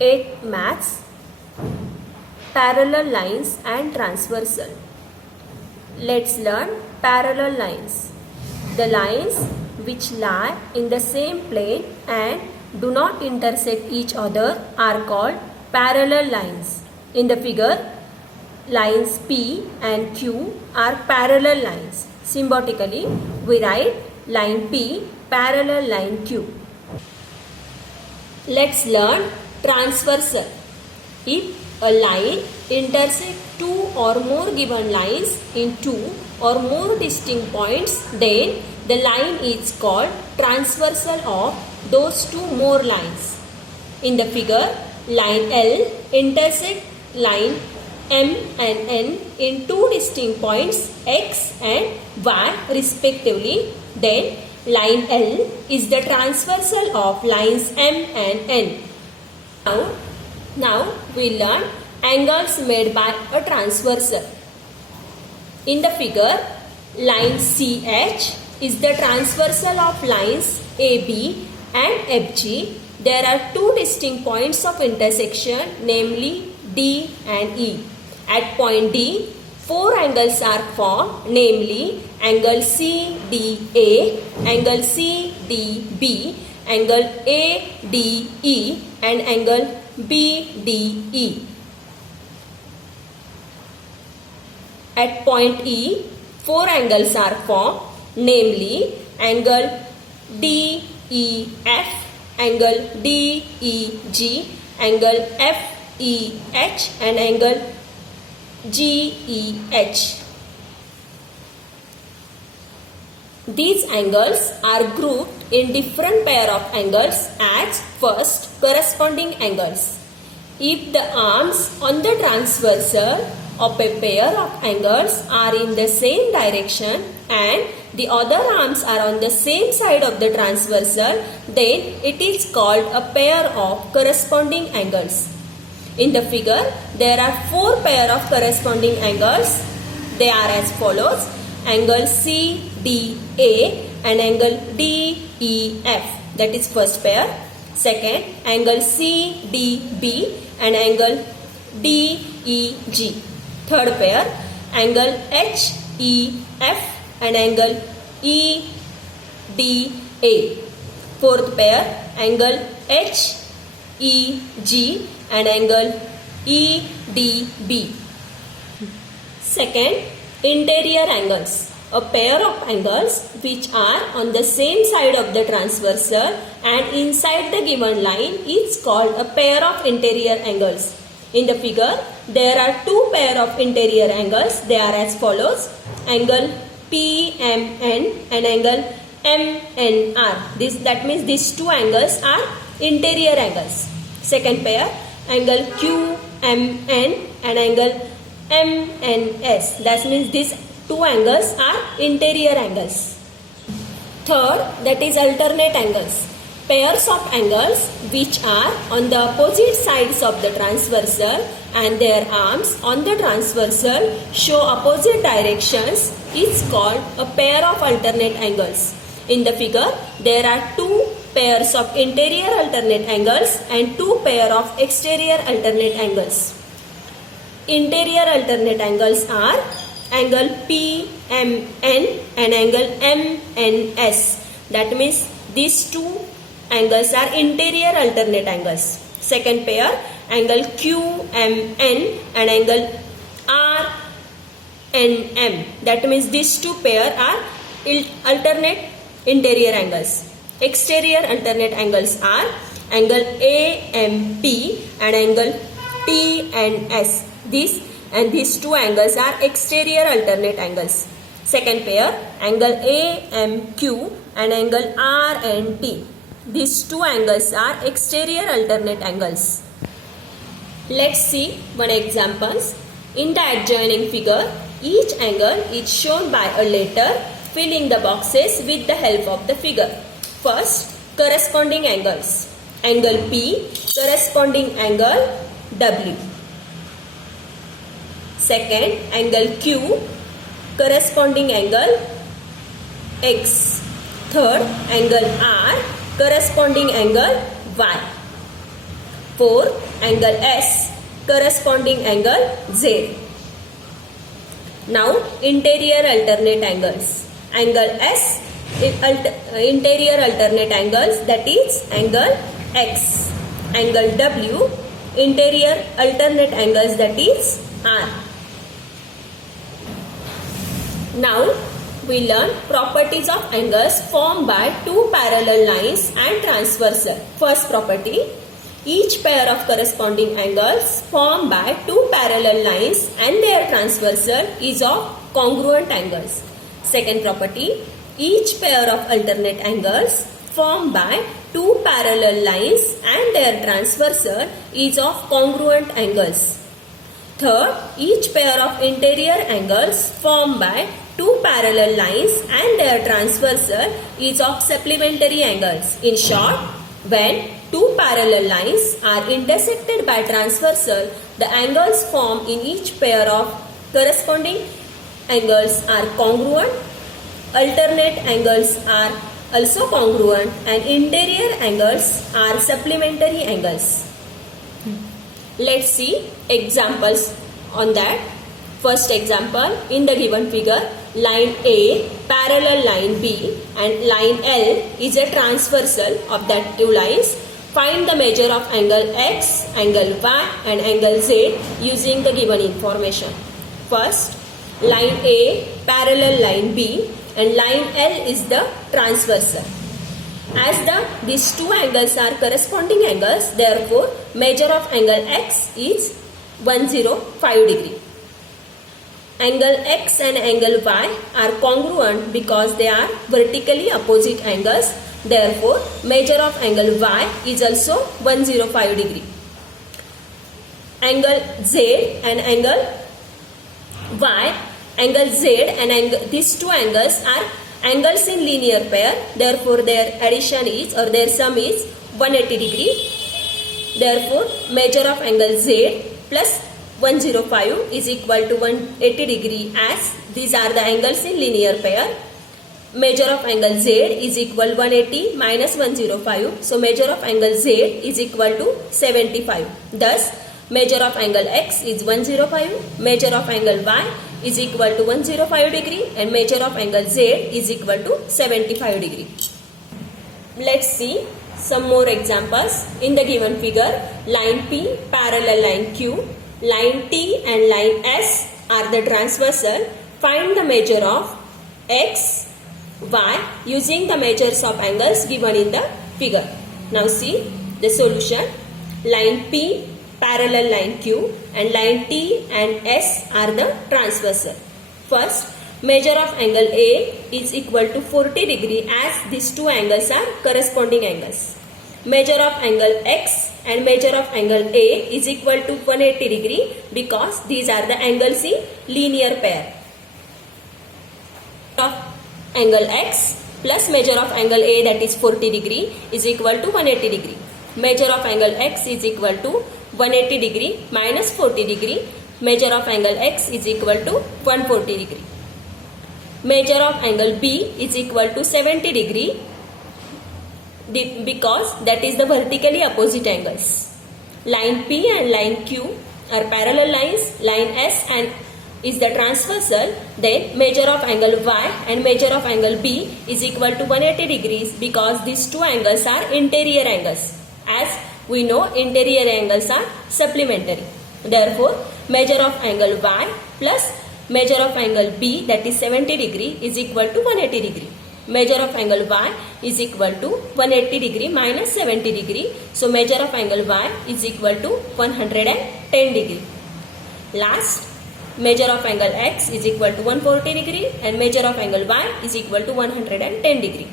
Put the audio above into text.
8 Maths, Parallel Lines and Transversal. Let's learn parallel lines. The lines which lie in the same plane and do not intersect each other are called parallel lines. In the figure, lines P and Q are parallel lines. Symbiotically, we write line P parallel line Q. Let's learn transversal. If a line intersects two or more given lines in two or more distinct points, then the line is called transversal of those two more lines. In the figure, line L intersects line M and N in two distinct points X and Y respectively. Then line L is the transversal of lines M and N. Now we learn angles made by a transversal. In the figure, line CH is the transversal of lines AB and FG. There are two distinct points of intersection, namely D and E. At point D, four angles are formed, namely angle CDA, angle CDB, angle ADE and angle BDE. At point E, four angles are formed, namely angle DEF, angle DEG, angle FEH and angle GEH. These angles are grouped in different pair of angles as first corresponding angles. If the arms on the transversal of a pair of angles are in the same direction and the other arms are on the same side of the transversal, then it is called a pair of corresponding angles. In the figure, there are four pair of corresponding angles. They are as follows: angle CDA and angle DEF, that is first pair. Second, angle CDB and angle DEG. Third pair, angle HEF and angle EDA. Fourth pair, angle HEG and angle EDB. Second, interior angles. A pair of angles which are on the same side of the transversal and inside the given line is called a pair of interior angles. In the figure, there are two pair of interior angles. They are as follows: angle PMN and angle MNR. That means these two angles are interior angles. Second pair, angle QMN and angle MNS. That means these two angles are interior angles. Third, that is alternate angles. Pairs of angles which are on the opposite sides of the transversal and their arms on the transversal show opposite directions is called a pair of alternate angles. In the figure, there are two pairs of interior alternate angles and two pair of exterior alternate angles. Interior alternate angles are angle PMN and angle MNS. That means these two angles are interior alternate angles. Second pair, angle QMN and angle RNM. That means these two pair are alternate interior angles. Exterior alternate angles are angle AMP and angle TNS. These two angles are exterior alternate angles. Second pair, angle AMQ and angle RNT. These two angles are exterior alternate angles. Let's see one examples. In the adjoining figure, each angle is shown by a letter. Fill in the boxes with the help of the figure. First, corresponding angles. Angle P, corresponding angle W. Second, angle Q, corresponding angle X. Third, angle R, corresponding angle Y. for angle S, corresponding angle Z. Now interior alternate angles. Angle S, interior alternate angles, that is angle X. Angle W, interior alternate angles, that is R. Now we learn properties of angles formed by two parallel lines and transversal. First property, each pair of corresponding angles formed by two parallel lines and their transversal is of congruent angles. Second property, each pair of alternate angles formed by two parallel lines and their transversal is of congruent angles. Third, each pair of interior angles formed by two parallel lines and their transversal is of supplementary angles. In short, when two parallel lines are intersected by transversal, the angles formed in each pair of corresponding angles are congruent, alternate angles are also congruent, and interior angles are supplementary angles. Let's see examples on that. First example, in the given figure, line A parallel line B and line L is a transversal of that two lines. Find the measure of angle X, angle Y and angle Z using the given information. First, line A parallel line B and line L is the transversal. As these two angles are corresponding angles, therefore measure of angle X is 105 degree. Angle X and angle Y are congruent because they are vertically opposite angles. Therefore, measure of angle Y is also 105 degree. Angle Z and angle Y, angle Z and angle, these two angles are angles in linear pair. Therefore, their addition is or their sum is 180 degree. Therefore, measure of angle Z plus 105 is equal to 180 degree, as these are the angles in linear pair. Measure of angle Z is equal 180 minus 105. So measure of angle Z is equal to 75. Thus measure of angle X is 105. Measure of angle Y is equal to 105 degree and measure of angle Z is equal to 75 degree. Let's see some more examples. In the given figure, line P parallel line Q, line T and line S are the transversal. Find the measure of X, Y using the measures of angles given in the figure. Now see the solution. Line P parallel line Q and line T and S are the transversal. First, measure of angle A is equal to 40 degree, as these two angles are corresponding angles. Measure of angle X and measure of angle A is equal to 180 degree because these are the angles in linear pair. Of angle X plus measure of angle A, that is 40 degree, is equal to 180 degree. Measure of angle X is equal to 180 degree minus 40 degree. Measure of angle X is equal to 140 degree. Measure of angle B is equal to 70 degree because that is the vertically opposite angles. Line P and line Q are parallel lines. Line S and is the transversal. Then measure of angle Y and measure of angle B is equal to 180 degrees because these two angles are interior angles. As we know, interior angles are supplementary. Therefore, measure of angle Y plus measure of angle B, that is 70 degree, is equal to 180 degree. Measure of angle Y is equal to 180 degree minus 70 degree. So measure of angle Y is equal to 110 degree. Last, measure of angle X is equal to 140 degree and measure of angle Y is equal to 110 degree.